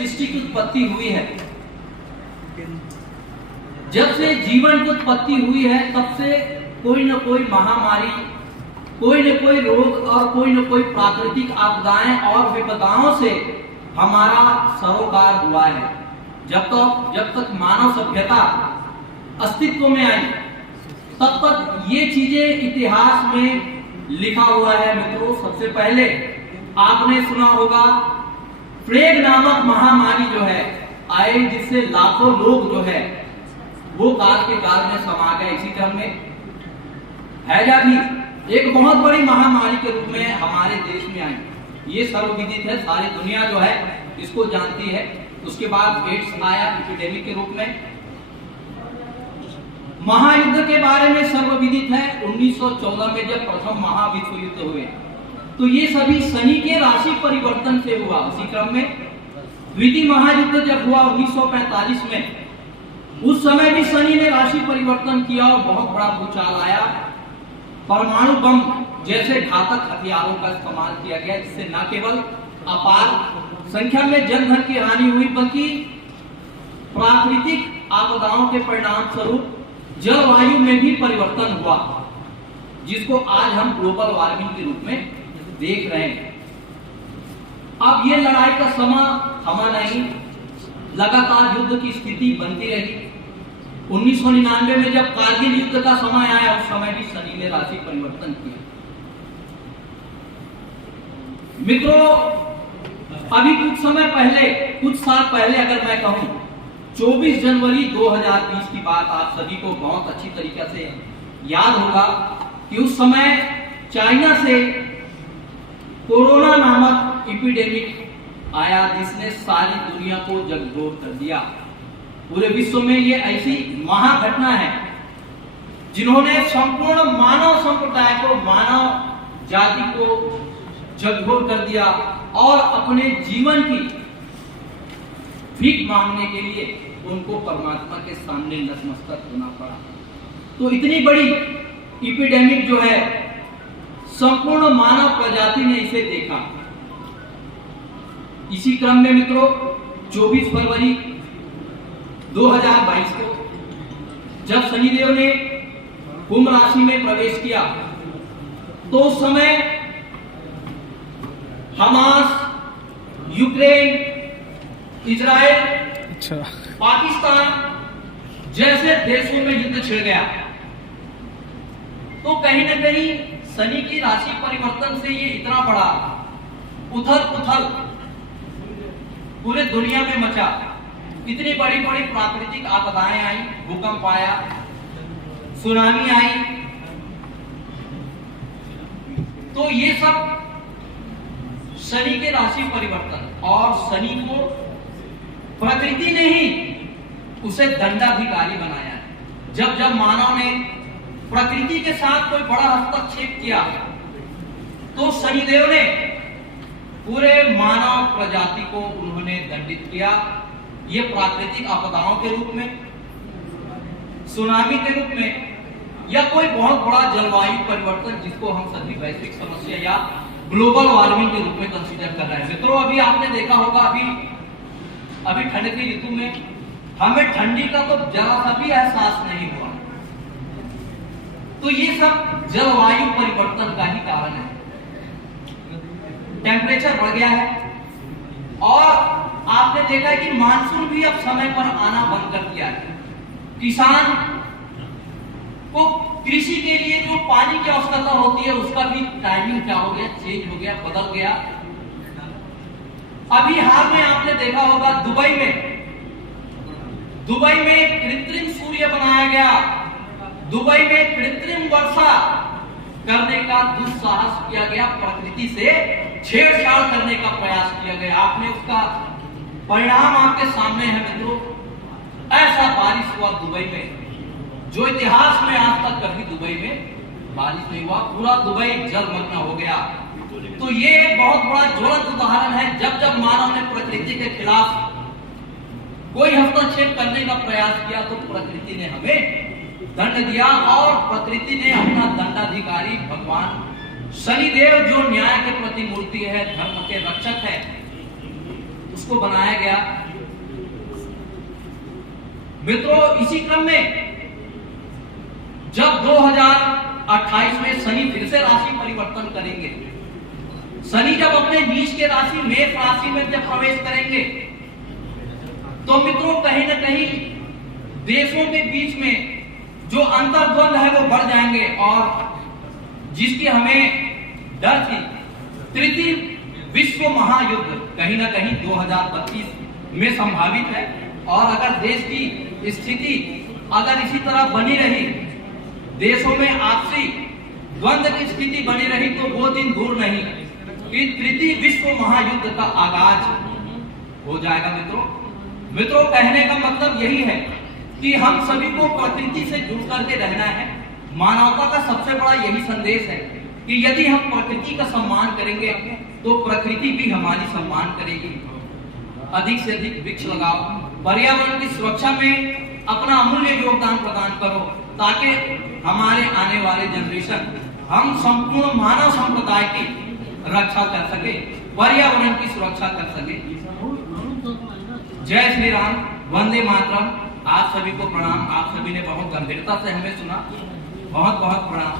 सृष्टि की उत्पत्ति हुई है, जब से जीवन की उत्पत्ति हुई है, तब से कोई न कोई महामारी, कोई न कोई रोग और कोई न कोई प्राकृतिक आपदाएं और विपदाओं से हमारा सरोकार हुआ है। जब तक मानव सभ्यता अस्तित्व में आई, तब तक ये चीजें इतिहास में लिखा हुआ है। मित्रों, सबसे पहले आपने सुना होगा प्लेग नामक महामारी जो है आई, जिससे लाखों लोग जो है वो काल के काल में समा गए। इसी क्रम में हैजा भी एक बहुत बड़ी महामारी के रूप में हमारे देश में आई। ये सर्वविदित है, सारी दुनिया जो है इसको जानती है। उसके बाद एड्स आया एपिडेमिक के रूप में। महायुद्ध के बारे में सर्वविदित है, 1914 में जब प्रथम महाविश्व युद्ध हुए, तो ये सभी शनि के राशि परिवर्तन से हुआ। उसी क्रम में द्वितीय महायुद्ध जब हुआ 1945 में, उस समय भी शनि ने राशि परिवर्तन किया और बहुत बड़ा भूचाल आया। परमाणु बम जैसे घातक हथियारों का इस्तेमाल किया गया, जिससे न केवल अपार संख्या में जनधन की हानि हुई, बल्कि प्राकृतिक आपदाओं के परिणाम स्वरूप जलवायु में भी परिवर्तन हुआ, जिसको आज हम ग्लोबल वार्मिंग के रूप में देख रहे हैं। अब ये लड़ाई का समय थमा नहीं, लगातार युद्ध की स्थिति बनती रही। 1999 में जब कारगिल युद्ध का समय आया, उस समय भी शनि ने राशि परिवर्तन किया। मित्रों, अभी कुछ साल पहले अगर मैं कहूं, 24 जनवरी 2020 की बात आप सभी को बहुत अच्छी तरीके से याद होगा कि उस समय चाइना से कोरोना नामक एपिडेमिक आया, जिसने सारी दुनिया को जगभोर कर दिया। पूरे विश्व में ये ऐसी महाघटना है जिन्होंने संपूर्ण मानव संप्रदाय को, मानव जाति को जगभोर कर दिया और अपने जीवन की भीख मांगने के लिए उनको परमात्मा के सामने नतमस्तक होना पड़ा। तो इतनी बड़ी एपिडेमिक जो है, संपूर्ण मानव प्रजाति ने इसे देखा। इसी क्रम में मित्रों, 24 फरवरी 2022 को जब शनिदेव ने कुंभ राशि में प्रवेश किया, तो उस समय हमास, यूक्रेन, इजराइल, पाकिस्तान जैसे देशों में युद्ध छिड़ गया। तो कहीं न कहीं शनि की राशि परिवर्तन से ये इतना बड़ा उथल-पुथल पूरे दुनिया में मचा। इतनी बड़ी बड़ी प्राकृतिक आपदाएं आई, भूकंप आया, सुनामी आई। तो ये सब शनि के राशि परिवर्तन, और शनि को प्रकृति ने ही उसे दंडाधिकारी बनाया है। जब जब मानव ने प्रकृति के साथ कोई बड़ा हस्तक्षेप किया, तो शनिदेव ने पूरे मानव प्रजाति को उन्होंने दंडित किया। ये प्राकृतिक आपदाओं के रूप में, सुनामी के रूप में, या कोई बहुत बड़ा जलवायु परिवर्तन, जिसको हम सभी वैश्विक समस्या या ग्लोबल वार्मिंग के रूप में कंसीडर कर रहे हैं। मित्रों, अभी आपने देखा होगा, अभी ठंड की ऋतु में हमें ठंडी का तो जरा सा भी एहसास नहीं हुआ। तो ये सब जलवायु परिवर्तन का ही कारण है। टेम्परेचर बढ़ गया है, और आपने देखा है कि मानसून भी अब समय पर आना बंद कर दिया है। किसान को कृषि के लिए जो पानी की आवश्यकता होती है, उसका भी टाइमिंग क्या हो गया, चेंज हो गया, बदल गया। अभी हाल में आपने देखा होगा, दुबई में कृत्रिम सूर्य बनाया गया, दुबई में कृत्रिम वर्षा करने का दुस्साहस किया गया, प्रकृति से छेड़छाड़ करने का प्रयास किया गया। आपने उसका परिणाम आपके सामने है मित्रों। ऐसा बारिश हुआ दुबई में, जो इतिहास में आज तक कभी दुबई में बारिश नहीं हुआ। पूरा दुबई जलमग्न हो गया। तो ये एक बहुत बड़ा ज्वलंत उदाहरण है। जब जब मानव ने प्रकृति के खिलाफ कोई हस्तक्षेप करने का प्रयास किया, तो प्रकृति ने हमें दंड दिया, और प्रकृति ने अपना दंडाधिकारी भगवान शनिदेव, जो न्याय के प्रतिमूर्ति है, धर्म के रक्षक है, उसको बनाया गया। मित्रों, इसी क्रम में जब 2028 में शनि फिर से राशि परिवर्तन करेंगे, शनि जब अपने नीच के राशि मेष राशि में जब प्रवेश करेंगे, तो मित्रों कहीं ना कहीं देशों के बीच में जो अंतर्द्वंद है वो बढ़ जाएंगे, और जिसकी हमें डर थी, तृतीय विश्व महायुद्ध कहीं ना कहीं 2032 में संभावित है। और अगर देश की स्थिति अगर इसी तरह बनी रही, देशों में आपसी द्वंद्व की स्थिति बनी रही, तो वो दिन दूर नहीं कि तृतीय विश्व महायुद्ध का आगाज हो जाएगा। मित्रों, कहने का मतलब यही है कि हम सभी को प्रकृति से जुड़ करके रहना है। मानवता का सबसे बड़ा यही संदेश है कि यदि हम प्रकृति का सम्मान करेंगे तो प्रकृति भी हमारी सम्मान करेगी। अधिक से अधिक वृक्ष लगाओ, पर्यावरण की सुरक्षा में अपना अमूल्य योगदान प्रदान करो, ताकि हमारे आने वाले जनरेशन, हम संपूर्ण मानव संप्रदाय की रक्षा कर सके, पर्यावरण की सुरक्षा कर सके। जय श्री राम, वंदे मातरम। आप सभी को प्रणाम। आप सभी ने बहुत गंभीरता से हमें सुना, बहुत बहुत प्रणाम।